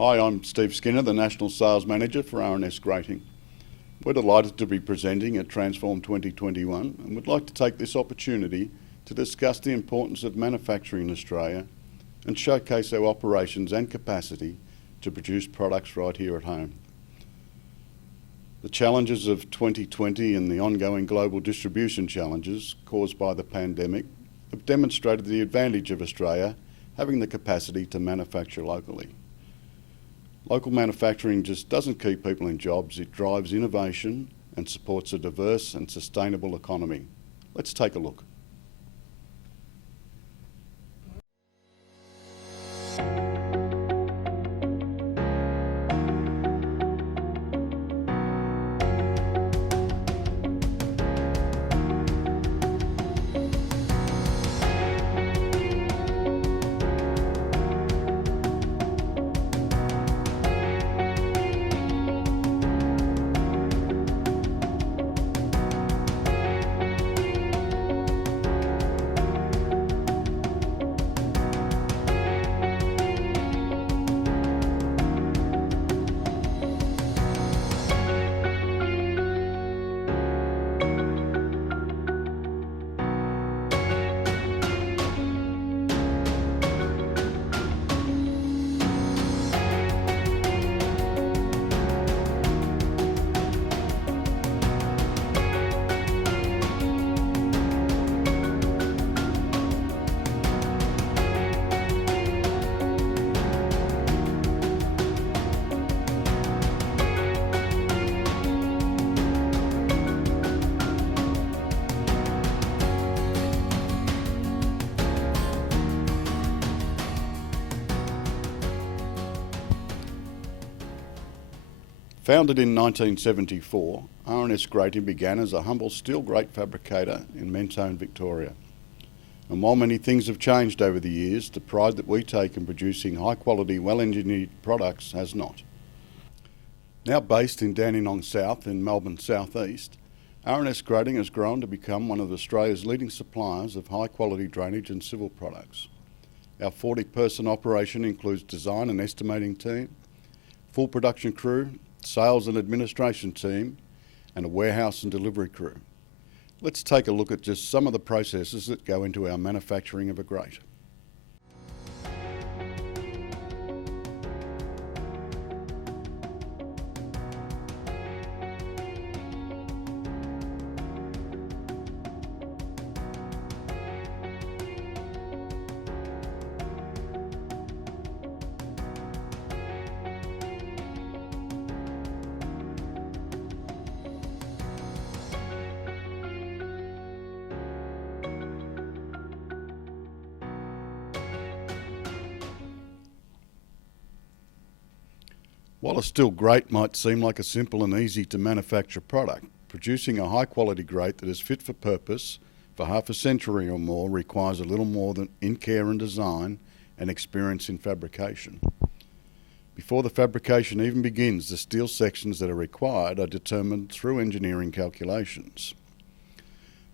Hi, I'm Steve Skinner, the National Sales Manager for R&S Grating. We're delighted to be presenting at Transform 2021 and would like to take this opportunity to discuss the importance of manufacturing in Australia and showcase our operations and capacity to produce products right here at home. The challenges of 2020 and the ongoing global distribution challenges caused by the pandemic have demonstrated the advantage of Australia having the capacity to manufacture locally. Local manufacturing just doesn't keep people in jobs, it drives innovation and supports a diverse and sustainable economy. Let's take a look. Founded in 1974, R&S Grating began as a humble steel grate fabricator in Mentone, Victoria. And while many things have changed over the years, the pride that we take in producing high-quality, well-engineered products has not. Now based in Dandenong South in Melbourne South East, R&S Grating has grown to become one of Australia's leading suppliers of high-quality drainage and civil products. Our 40-person operation includes design and estimating team, full production crew, sales and administration team, and a warehouse and delivery crew. Let's take a look at just some of the processes that go into our manufacturing of a grate. While a steel grate might seem like a simple and easy to manufacture product, producing a high quality grate that is fit for purpose for half a century or more requires a little more than in care and design and experience in fabrication. Before the fabrication even begins, the steel sections that are required are determined through engineering calculations.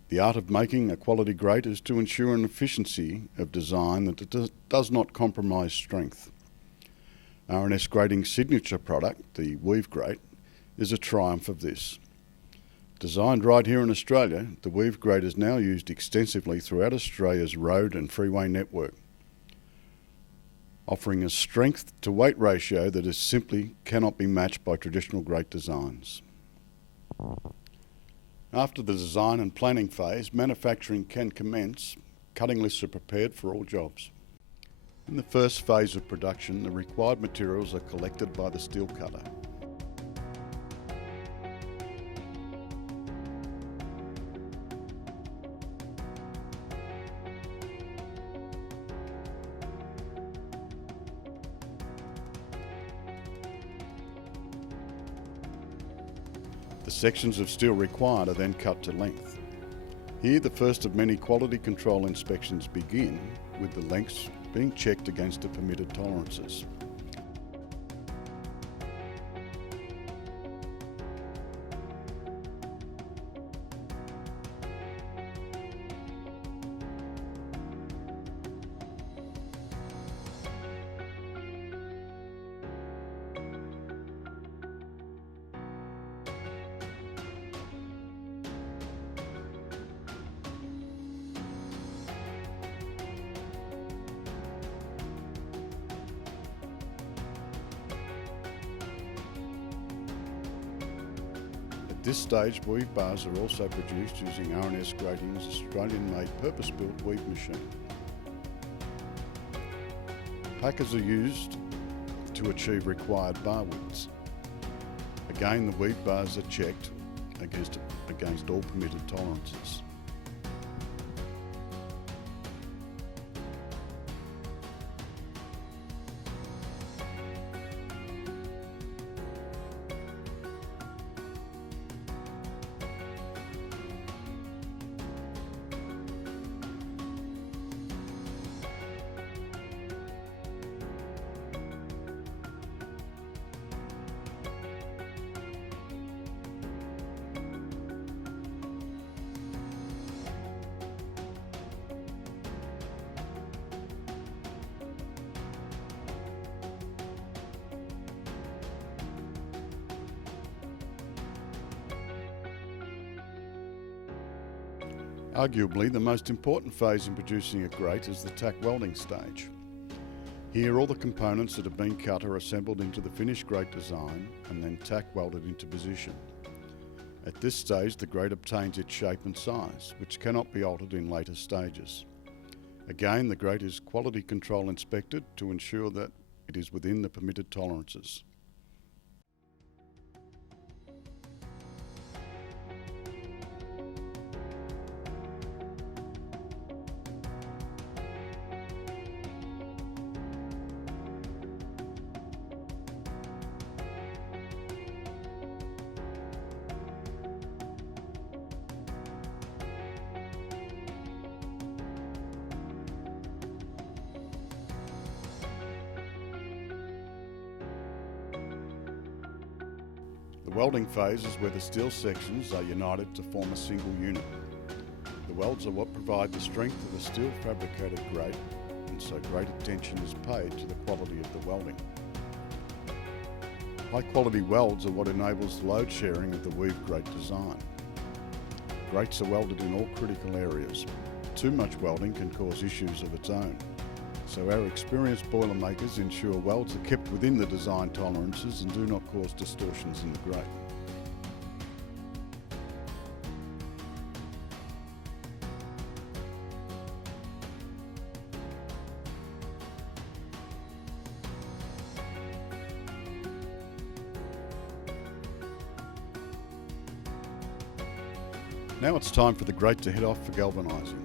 The art of making a quality grate is to ensure an efficiency of design that does not compromise strength. R&S Grating's signature product, the weave grate, is a triumph of this. Designed right here in Australia, the weave grate is now used extensively throughout Australia's road and freeway network, offering a strength to weight ratio that is simply cannot be matched by traditional grate designs. After the design and planning phase, manufacturing can commence. Cutting lists are prepared for all jobs. In the first phase of production, the required materials are collected by the steel cutter. The sections of steel required are then cut to length. Here, the first of many quality control inspections begin, with the lengths being checked against the permitted tolerances. At this stage, weave bars are also produced using R&S Grating's Australian-made purpose-built weave machine. Packers are used to achieve required bar widths. Again, the weave bars are checked against all permitted tolerances. Arguably, the most important phase in producing a grate is the tack welding stage. Here, all the components that have been cut are assembled into the finished grate design and then tack welded into position. At this stage, the grate obtains its shape and size, which cannot be altered in later stages. Again, the grate is quality control inspected to ensure that it is within the permitted tolerances. The welding phase is where the steel sections are united to form a single unit. The welds are what provide the strength of the steel fabricated grate, and so great attention is paid to the quality of the welding. High quality welds are what enables the load sharing of the weave grate design. Grates are welded in all critical areas. Too much welding can cause issues of its own. So our experienced boilermakers ensure welds are kept within the design tolerances and do not cause distortions in the grate. Now it's time for the grate to head off for galvanising.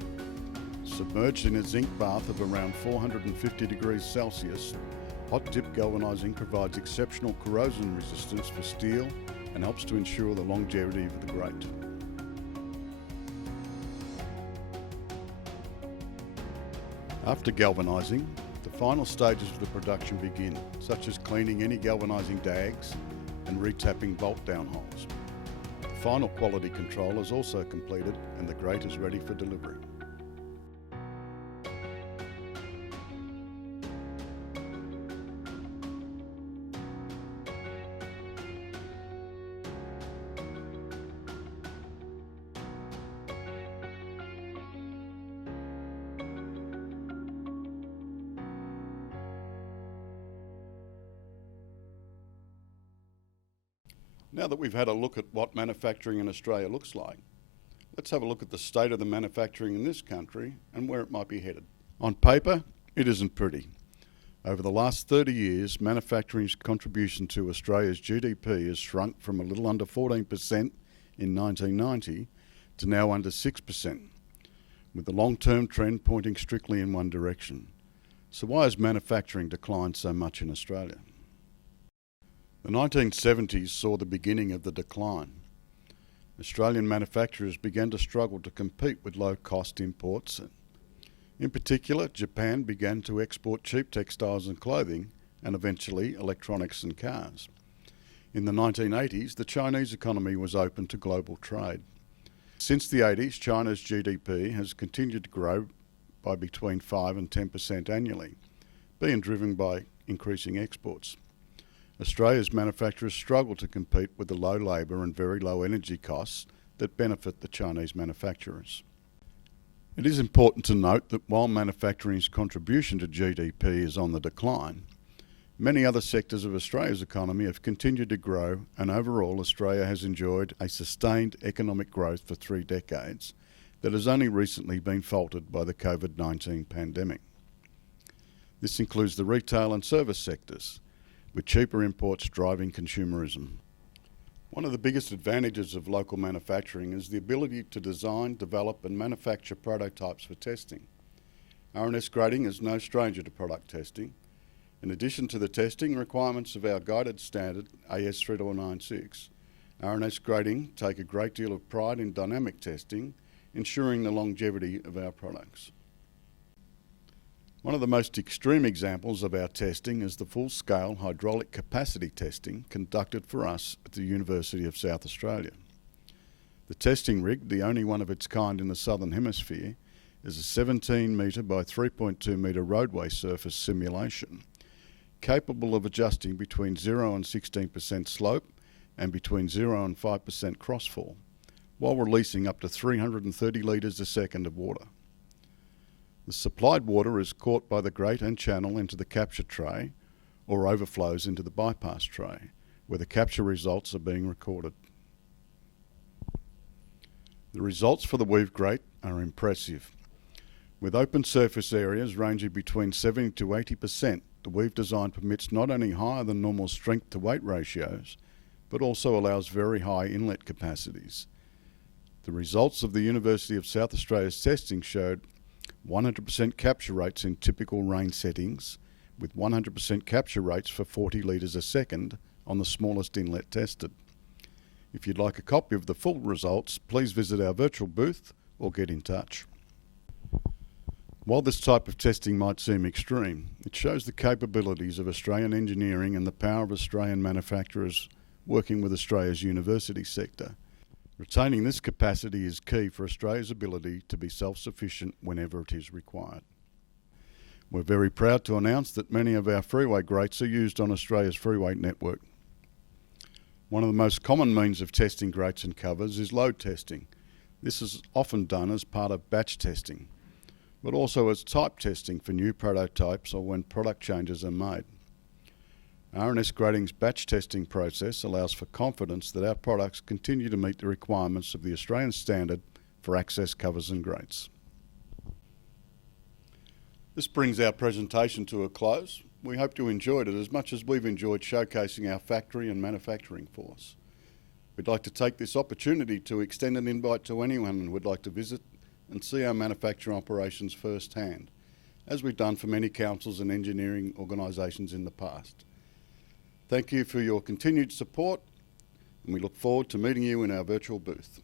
Submerged in a zinc bath of around 450 degrees Celsius, hot dip galvanising provides exceptional corrosion resistance for steel and helps to ensure the longevity of the grate. After galvanising, the final stages of the production begin, such as cleaning any galvanising dags and retapping bolt downholes. The final quality control is also completed and the grate is ready for delivery. Now that we've had a look at what manufacturing in Australia looks like, let's have a look at the state of the manufacturing in this country and where it might be headed. On paper, it isn't pretty. Over the last 30 years, manufacturing's contribution to Australia's GDP has shrunk from a little under 14% in 1990 to now under 6%, with the long-term trend pointing strictly in one direction. So why has manufacturing declined so much in Australia? The 1970s saw the beginning of the decline. Australian manufacturers began to struggle to compete with low-cost imports. In particular, Japan began to export cheap textiles and clothing, and eventually electronics and cars. In the 1980s, the Chinese economy was open to global trade. Since the 80s, China's GDP has continued to grow by between 5 and 10% annually, being driven by increasing exports. Australia's manufacturers struggle to compete with the low labour and very low energy costs that benefit the Chinese manufacturers. It is important to note that while manufacturing's contribution to GDP is on the decline, Many other sectors of Australia's economy have continued to grow, and overall Australia has enjoyed a sustained economic growth for 3 decades that has only recently been faltered by the COVID-19 pandemic. This includes the retail and service sectors, with cheaper imports driving consumerism. One of the biggest advantages of local manufacturing is the ability to design, develop and manufacture prototypes for testing. R&S Grating is no stranger to product testing. In addition to the testing requirements of our guided standard AS3296, R&S Grating take a great deal of pride in dynamic testing, ensuring the longevity of our products. One of the most extreme examples of our testing is the full-scale hydraulic capacity testing conducted for us at the University of South Australia. The testing rig, the only one of its kind in the Southern Hemisphere, is a 17 metre by 3.2 metre roadway surface simulation, capable of adjusting between 0 and 16% slope and between 0 and 5% crossfall, while releasing up to 330 litres a second of water. The supplied water is caught by the grate and channel into the capture tray or overflows into the bypass tray, where the capture results are being recorded. The results for the weave grate are impressive. With open surface areas ranging between 70 to 80%, the weave design permits not only higher than normal strength to weight ratios, but also allows very high inlet capacities. The results of the University of South Australia's testing showed 100% capture rates in typical rain settings, with 100% capture rates for 40 litres a second on the smallest inlet tested. If you'd like a copy of the full results, please visit our virtual booth or get in touch. While this type of testing might seem extreme, it shows the capabilities of Australian engineering and the power of Australian manufacturers working with Australia's university sector. Retaining this capacity is key for Australia's ability to be self-sufficient whenever it is required. We're very proud to announce that many of our freeway grates are used on Australia's freeway network. One of the most common means of testing grates and covers is load testing. This is often done as part of batch testing, but also as type testing for new prototypes or when product changes are made. R&S Grating's batch testing process allows for confidence that our products continue to meet the requirements of the Australian standard for access covers and grates. This brings our presentation to a close. We hope you enjoyed it as much as we've enjoyed showcasing our factory and manufacturing force. We'd like to take this opportunity to extend an invite to anyone who would like to visit and see our manufacturing operations firsthand, as we've done for many councils and engineering organisations in the past. Thank you for your continued support, and we look forward to meeting you in our virtual booth.